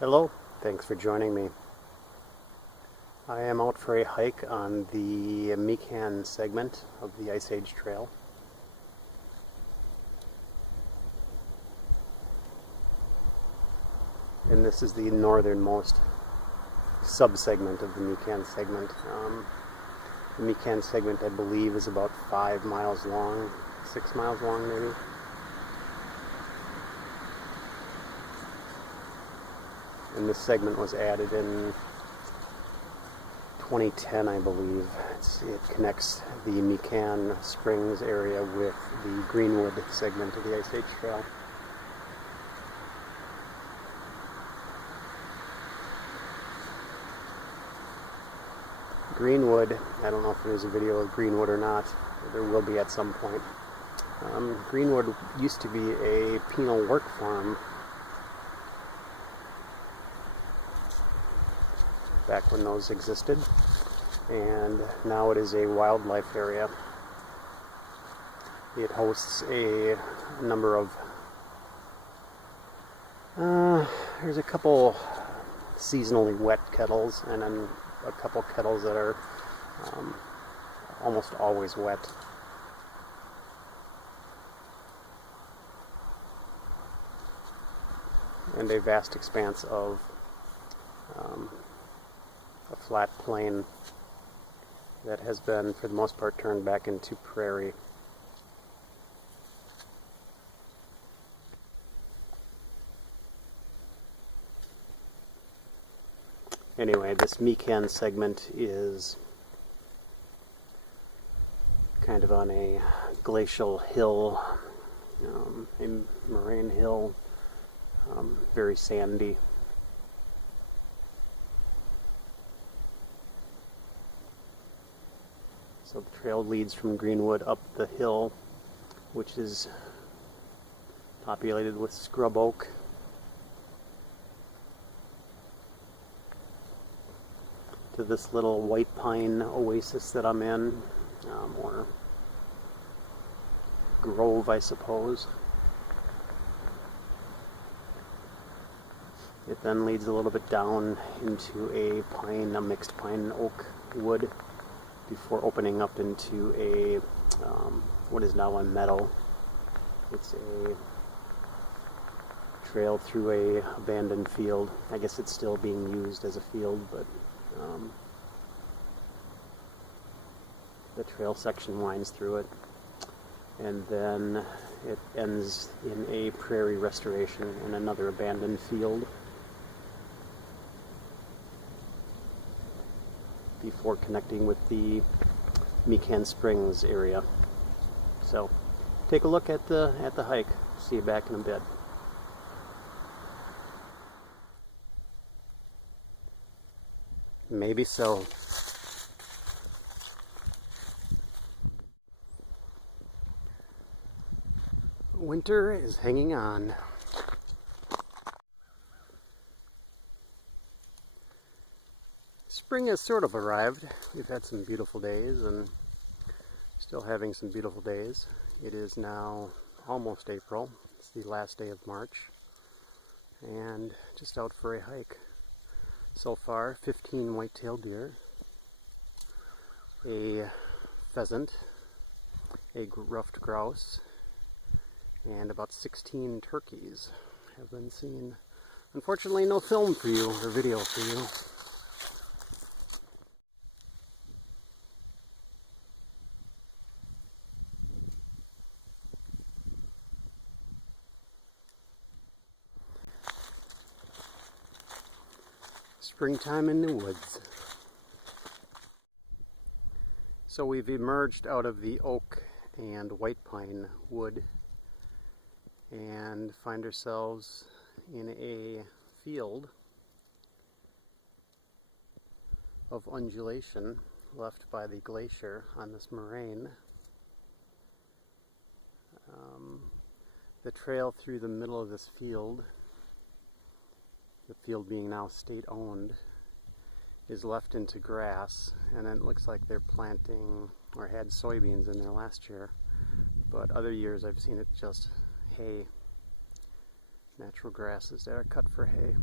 Hello, thanks for joining me. I am out for a hike on the Mecan segment of the Ice Age Trail. And this is the northernmost sub-segment of the Mecan segment. The Mecan segment, I believe, is about 5 miles long, 6 miles long maybe. And this segment was added in 2010, I believe. It connects the Mecan Springs area with the Greenwood segment of the Ice Age Trail. Greenwood, I don't know if there's a video of Greenwood or not. There will be at some point. Greenwood used to be a penal work farm back when those existed, and now it is a wildlife area. It hosts a number of there's a couple seasonally wet kettles and then a couple kettles that are almost always wet. And a vast expanse of a flat plain that has been, for the most part, turned back into prairie. Anyway, this Mecan segment is kind of on a glacial hill, a moraine hill, very sandy. So the trail leads from Greenwood up the hill, which is populated with scrub oak. To this little white pine oasis that I'm in, or grove, I suppose. It then leads a little bit down into a mixed pine oak wood, before opening up into a what is now a meadow. It's a trail through a abandoned field. I guess it's still being used as a field, but the trail section winds through it, and then it ends in a prairie restoration in another abandoned field, before connecting with the Mecan Springs area. So take a look at the hike. See you back in a bit. Maybe so. Winter is hanging on. Spring has sort of arrived. We've had some beautiful days and still having some beautiful days. It is now almost April. It's the last day of March, and just out for a hike. So far, 15 white-tailed deer, a pheasant, a ruffed grouse, and about 16 turkeys have been seen. Unfortunately, no film for you, or video for you. Springtime in the woods. So we've emerged out of the oak and white pine wood and find ourselves in a field of undulation left by the glacier on this moraine. The trail through the middle of this field, the field being now state-owned, is left into grass, and it looks like they're planting or had soybeans in there last year, but other years I've seen it just hay, natural grasses that are cut for hay.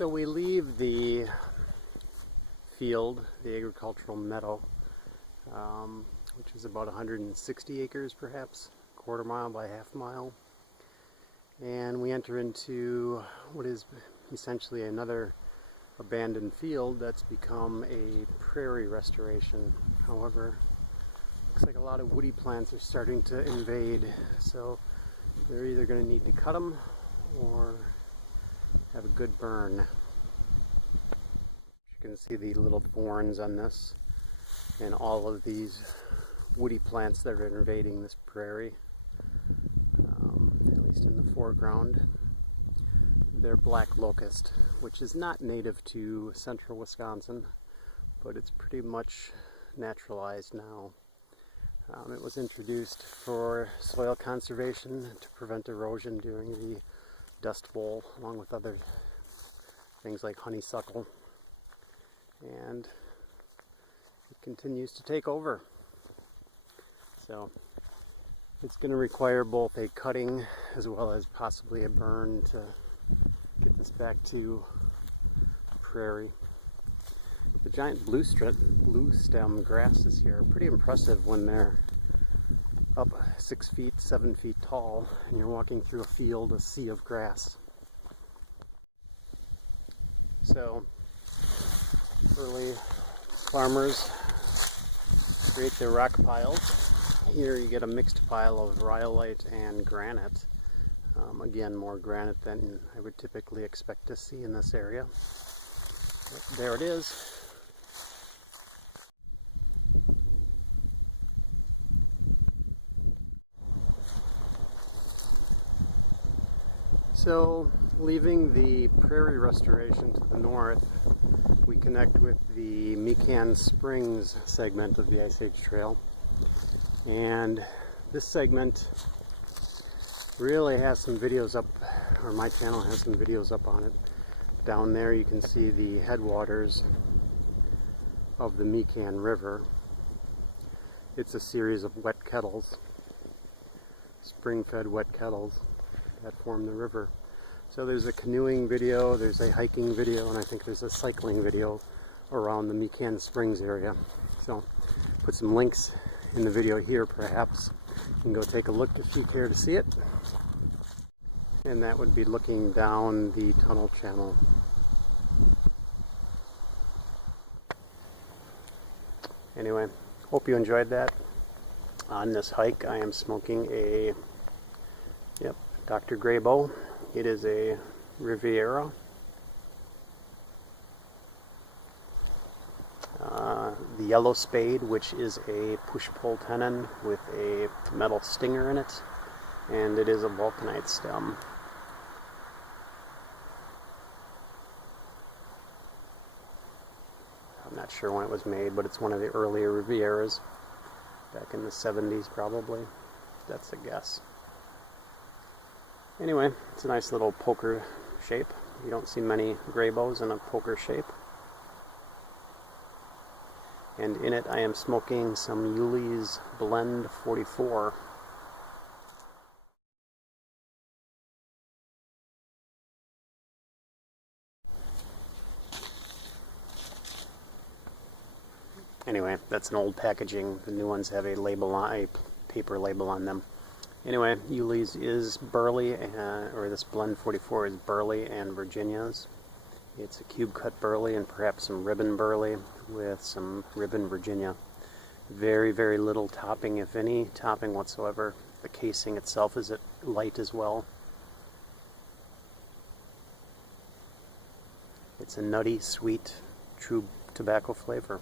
So we leave the field, the agricultural meadow, which is about 160 acres perhaps, quarter mile by half mile. And we enter into what is essentially another abandoned field that's become a prairie restoration. However, looks like a lot of woody plants are starting to invade, so they're either going to need to cut them or have a good burn. You can see the little thorns on this and all of these woody plants that are invading this prairie, at least in the foreground. They're black locust, which is not native to central Wisconsin, but it's pretty much naturalized now. It was introduced for soil conservation to prevent erosion during the Dust Bowl, along with other things like honeysuckle, and it continues to take over. So it's going to require both a cutting as well as possibly a burn to get this back to prairie. The giant blue stem grasses here are pretty impressive when they're up 6 feet, 7 feet tall, and you're walking through a field, a sea of grass. So early farmers create their rock piles. Here you get a mixed pile of rhyolite and granite. Again, more granite than I would typically expect to see in this area. But there it is. So, leaving the prairie restoration to the north, we connect with the Mecan Springs segment of the Ice Age Trail. And this segment really has some videos up, or my channel has some videos up on it. Down there you can see the headwaters of the Mecan River. It's a series of wet kettles, spring-fed wet kettles that form the river. So there's a canoeing video, there's a hiking video, and I think there's a cycling video around the Mecan Springs area. So put some links in the video here perhaps. You can go take a look if you care to see it. And that would be looking down the tunnel channel. Anyway, hope you enjoyed that. On this hike I am smoking a Dr. Grabow. It is a Riviera. The yellow spade, which is a push-pull tenon with a metal stinger in it, and it is a vulcanite stem. I'm not sure when it was made, but it's one of the earlier Rivieras, back in the 70s probably. That's a guess. Anyway, it's a nice little poker shape. You don't see many Grabows in a poker shape. And in it I am smoking some Uhle's Blend 44. Anyway, that's an old packaging. The new ones have a label on, a paper label on them. Anyway, Uhle's is burley, or this Blend 44 is burley and Virginia's. It's a cube cut burley and perhaps some ribbon burley with some ribbon Virginia. Very, very little topping, if any topping whatsoever. The casing itself is light as well. It's a nutty, sweet, true tobacco flavor.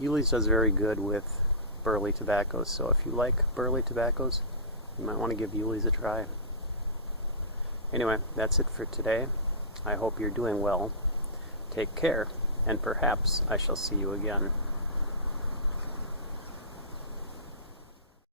Uhle's does very good with burley tobaccos, so if you like burley tobaccos, you might want to give Uhle's a try. Anyway, that's it for today. I hope you're doing well. Take care, and perhaps I shall see you again.